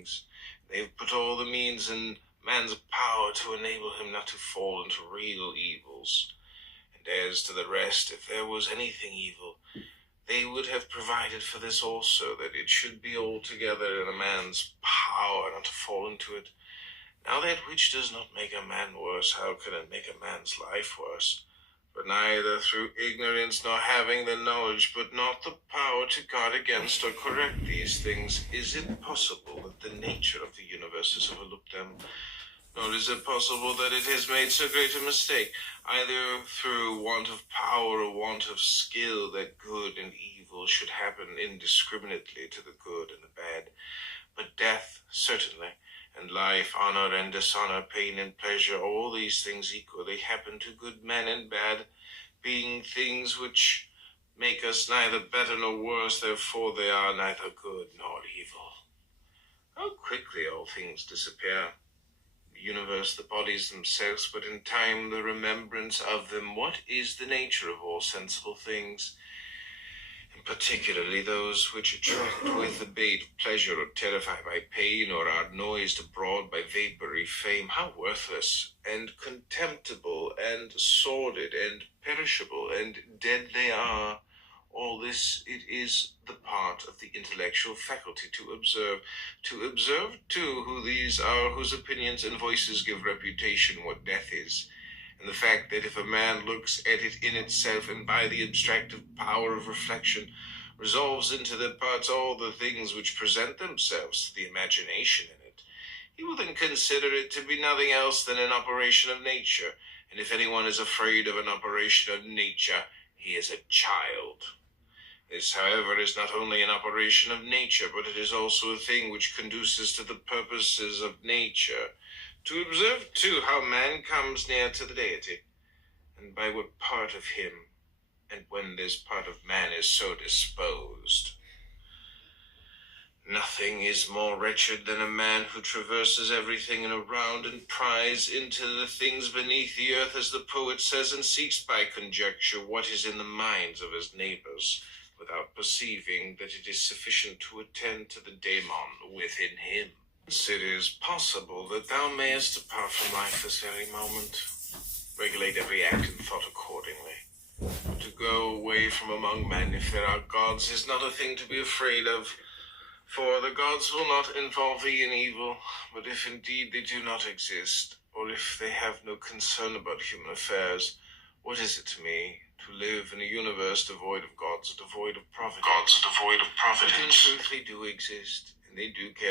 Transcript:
things. They've put all the means in man's power to enable him not to fall into real evils. And as to the rest, if there was anything evil, they would have provided for this also, that it should be altogether in a man's power not to fall into it. Now that which does not make a man worse, how can it make a man's life worse? For neither through ignorance nor having the knowledge, but not the power to guard against or correct these things, is it possible that the nature of the universe has overlooked them, nor is it possible that it has made so great a mistake, either through want of power or want of skill, that good and evil should happen indiscriminately to the good and the bad. But death, certainly, and life, honor and dishonor, pain and pleasure, all these things equally happen to good men and bad, being things which make us neither better nor worse, therefore they are neither good nor evil. How quickly all things disappear! The universe, the bodies themselves, but in time the remembrance of them. What is the nature of all sensible things? And particularly those which attract with the bait of pleasure, or terrify by pain, or are noised abroad by vapory fame, how worthless and contemptible and sordid and perishable and dead they are. All this it is the part of the intellectual faculty to observe too who these are, whose opinions and voices give reputation what death is, and the fact that if a man looks at it in itself, and by the abstractive power of reflection resolves into their parts all the things which present themselves to the imagination in it, he will then consider it to be nothing else than an operation of nature, and if anyone is afraid of an operation of nature, he is a child. This, however, is not only an operation of nature, but it is also a thing which conduces to the purposes of nature. To observe, too, how man comes near to the deity, and by what part of him, and when this part of man is so disposed. Nothing is more wretched than a man who traverses everything in a round, and pries into the things beneath the earth, as the poet says, and seeks by conjecture what is in the minds of his neighbors, without perceiving that it is sufficient to attend to the daemon within him. It is possible that thou mayest depart from life this very moment. Regulate every act and thought accordingly. To go away from among men, if there are gods, is not a thing to be afraid of, for the gods will not involve thee in evil. But if indeed they do not exist, or if they have no concern about human affairs, what is it to me to live in a universe devoid of gods, devoid of providence? But in truth they do exist, and they do care